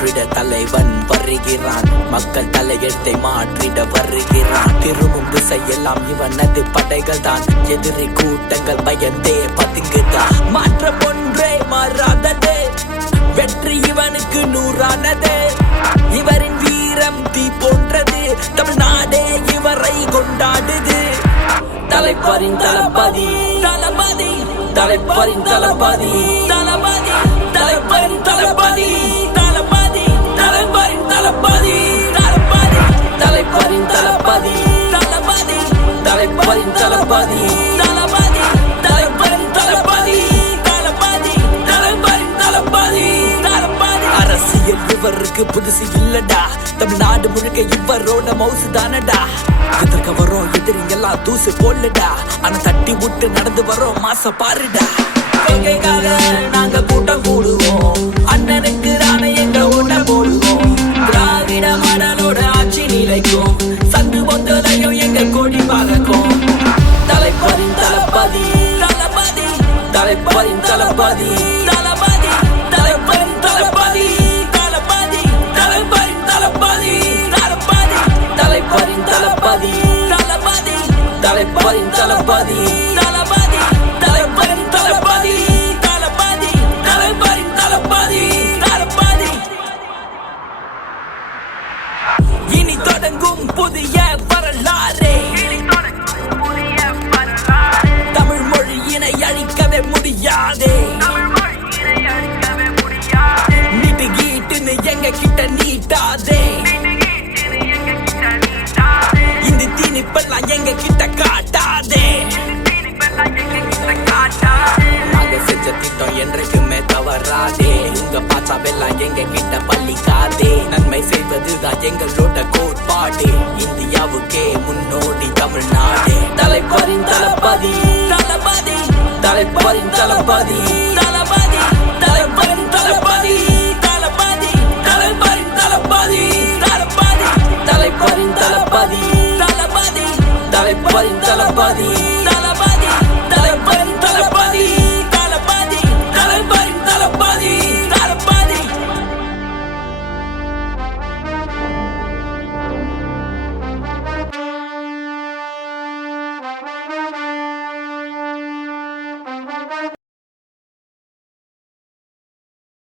மாற்றிட தலைவன் வருகிறான். மக்கள் தலையெழுத்தை மாற்றிட வருகிறான். திரும்பும் திசையெல்லாம் இவனது படைகள் தான் எதிரி கூட்டங்கள் பயந்தே பதுங்குதான் மாற்றம் ஒன்றே மாறாதது. வெற்றி இவனுக்கு நூறானது. இவரின் வீரம் தீ போன்றது. தமிழ்நாடே இவரை கொண்டாடுது. தலைப்பரின் தளபதி. தளபதி. தலைப்பரின் தளபதி. அரசியல் புதுசு இல்லடா. தமிழ்நாடு முழுக்க இவரோட மவுசு தானடா. எதிர்க்க வரோம் எதிரிங்கெல்லாம் தூசு போடலடா ஆனா தட்டி விட்டு நடந்து வரோம் மாச பாருடா. கொள்கைக்காக நாங்க கூட்டம் கூடுவோம். அண்ணனுக்கு தானே எங்க ஓட்ட போடுவோம். திராவிட மடலோட ஆட்சி நிலைக்கும். சந்து பொந்தலையும் எங்க கொடி பார்க்கும் தலைப்பதி தளபதி தளபதி. தலைப்பதி தளபதி தளபதி. திட்டம் என்றைக்குமே தவறாதே. உங்க பாச்சாவெல்லாம் எங்க கிட்ட பள்ளிக்காதே நன்மை செய்வதுதான் எங்களோட கோட்பாடு. இந்தியாவுக்கே முன்னோடி தமிழ்நாடு. தலைப்பரின் தளபதி தளபதி தலைப்பரின் தளபதி தளபதி தலைப்பரின் தளபதி தளபதி தலைப்பரின் தளபதி தளபதி தலைப்பரின் தளபதி தளபதி தலைப்பரின் தளபதி.